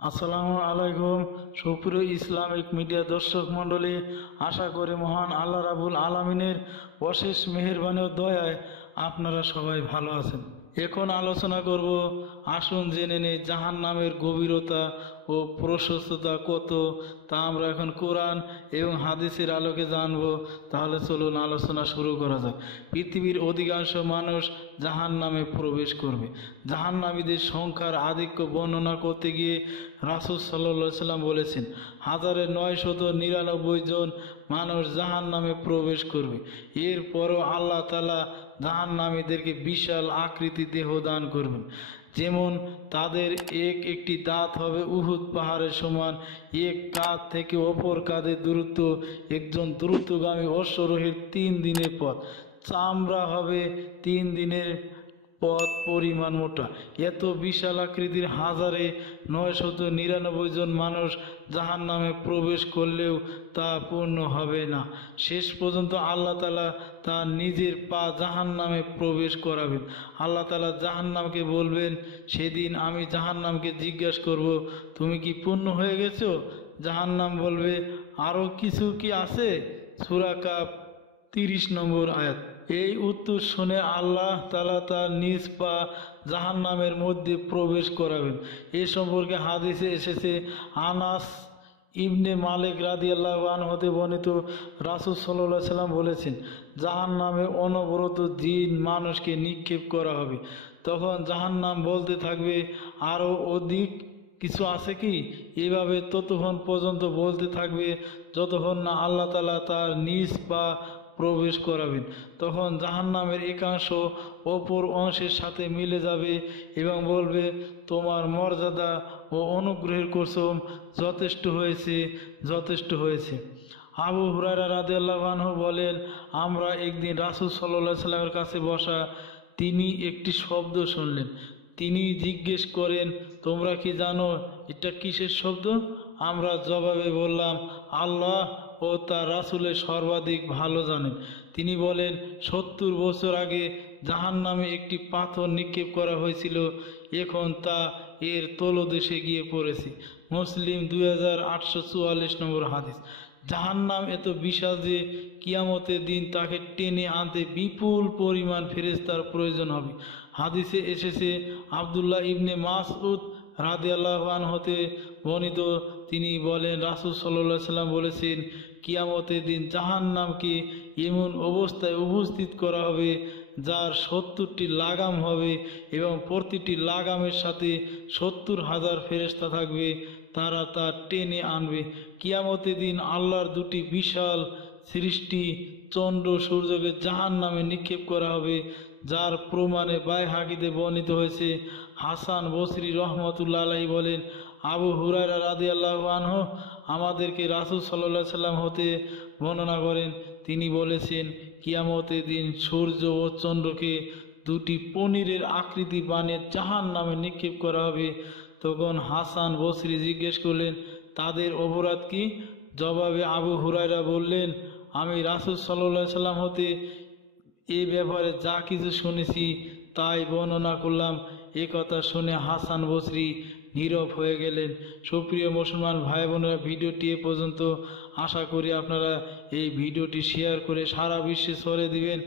আসসালামু আলাইকুম সুপ্রিয় ইসলামিক মিডিয়া দর্শক মণ্ডলী, আশা করি মহান আল্লাহ রাব্বুল আলামিনের অশেষ মেহেরবানি ও দয়ায় আপনারা সবাই ভালো আছেন। এখন আলোচনা করব, আসুন জেনে নেই জাহান্নামের গভীরতা ও প্রশস্ততা কত, তা আমরা এখন কোরআন এবং হাদিসের আলোকে জানব। তাহলে চলুন আলোচনা শুরু করা যাক। পৃথিবীর অধিকাংশ মানুষ জাহান্নামে প্রবেশ করবে। জাহান্নামীদের সংখ্যার আধিক্য বর্ণনা করতে গিয়ে রাসূল সাল্লাল্লাহু আলাইহি সাল্লাম বলেছেন, 1999 জন মানুষ জাহান্নামে প্রবেশ করবে। এরপরও আল্লাহ তাআলা জাহান্নামীদেরকে বিশাল আকৃতি দেহ দান করবেন, যেমন তাদের একটি দাঁত হবে উহুদ পাহাড়ের সমান। এক কাঁধ থেকে অপর কাঁধের দূরত্ব একজন দ্রুতগামী অশ্বারোহীর 3 দিনের পথ। চামড়া হবে 3 দিনের পথ পরিমাণ মোটা। এত বিশাল আকৃতির 1999 জন মানুষ জাহান্নামে প্রবেশ করলেও তা পূর্ণ হবে না। শেষ পর্যন্ত আল্লাহ তাআলা তার নিজের পা জাহান্নামে প্রবেশ করাবেন। আল্লাহ তাআলা জাহান্নামকে বলবেন, সেদিন আমি জাহান্নামকে জিজ্ঞাসা করব, তুমি কি পূর্ণ হয়ে গেছো? জাহান্নাম বলবে, আরও কিছু কি আছে? সূরা কাফ 30 নম্বর আয়াত। এই উত্তর শুনে আল্লাহ তাআলা তার নিজ পা জাহান্নামের মধ্যে প্রবেশ করাবেন। এ সম্পর্কে হাদিসে এসেছে, আনাস ইবনে মালিক রাদিয়াল্লাহু আনহু হতে বর্ণিত, রাসূল সাল্লাল্লাহু আলাইহি সাল্লাম বলেছেন, জাহান্নামে অনবরত জিন মানুষকে নিক্ষেপ করা হবে। তখন জাহান্নাম বলতে থাকবে, আরও অধিক কিছু আছে কি? এভাবে ততক্ষণ পর্যন্ত বলতে থাকবে যতক্ষণ না আল্লাহ তাআলা তার নিজ পা প্রবেশ করাবেন। তখন জাহান্নামের একাংশ অপর অংশের সাথে মিলে যাবে এবং বলবে, তোমার মর্যাদা ও অনুগ্রহের কসম, যথেষ্ট হয়েছে, যথেষ্ট হয়েছে। আবু হুরায়রা রাদিয়াল্লাহু আনহু বলেন, আমরা একদিন রাসূল সাল্লাল্লাহু আলাইহি সাল্লামের কাছে বসা। তিনি একটি শব্দ শুনলেন। তিনি জিজ্ঞেস করেন, তোমরা কি জানো এটা কিসের শব্দ? আমরা জবাবে বললাম, আল্লাহ ও তার রাসূলের সর্বাধিক ভালো জানেন। তিনি বলেন, 70 বছর আগে জাহান্নামে একটি পাথর নিক্ষেপ করা হয়েছিল, এখন তা এর তলদেশে গিয়ে পড়েছে। মুসলিম 2844 নম্বর হাদিস। জাহান্নাম এত বিশাল যে কিয়ামতের দিন তাকে টেনে আনতে বিপুল পরিমাণ ফেরেশতার প্রয়োজন হবে। হাদিসে এসেছে, আব্দুল্লাহ ইবনে মাসউদ রাদিয়াল্লাহু আনহু হতে বর্ণিত, তিনি বলেন, রাসূল সাল্লাল্লাহু আলাইহি সাল্লাম বলেছেন, কিয়ামতের দিন জাহান্নামকে এমন অবস্থায় উপস্থিত করা হবে যার 70টি লাগাম হবে এবং প্রতিটি লাগামের সাথে 70,000 ফেরেশতা থাকবে। তারা তা টেনে আনবে। কিয়ামতের দিন আল্লাহর 2টি বিশাল সৃষ্টি চন্দ্র সূর্যকে জাহান্নামে নিক্ষেপ করা হবে, যার প্রমাণে বাইহাকিতে বর্ণিত হয়েছে। হাসান বসরি রহমতুল্লাহ আলাইহি বলেন, আবু হুরায়রা রাদিয়াল্লাহু আনহু আমাদেরকে রাসূল সাল্লাল্লাহু আলাইহি সাল্লাম হতে বর্ণনা করেন, তিনি বলেছেন, কিয়ামতের দিন সূর্য ও চন্দ্রকে 2টি পনিরের আকৃতি বানিয়ে জাহান্নামে নিক্ষেপ করা হবে। তখন হাসান বসরি জিজ্ঞেস করলেন, তাদের অপরাধ কি? জবাবে আবু হুরায়রা বললেন, আমি রাসূল সাল্লাল্লাহু আলাইহি সাল্লাম হতে এ ব্যাপারে যা কিছু শুনেছি তাই বর্ণনা করলাম। এ কথা শুনে হাসান বসরি নীরব হয়ে গেলেন। সুপ্রিয় মুসলমান ভাই বোনেরা, ভিডিওটি এ পর্যন্ত। আশা করি আপনারা এই ভিডিওটি শেয়ার করে সারা বিশ্বে ছড়িয়ে দিবেন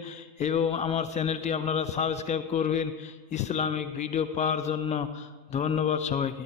এবং আমার চ্যানেলটি আপনারা সাবস্ক্রাইব করবেন ইসলামিক ভিডিও পাওয়ার জন্য। ধন্যবাদ সবাইকে।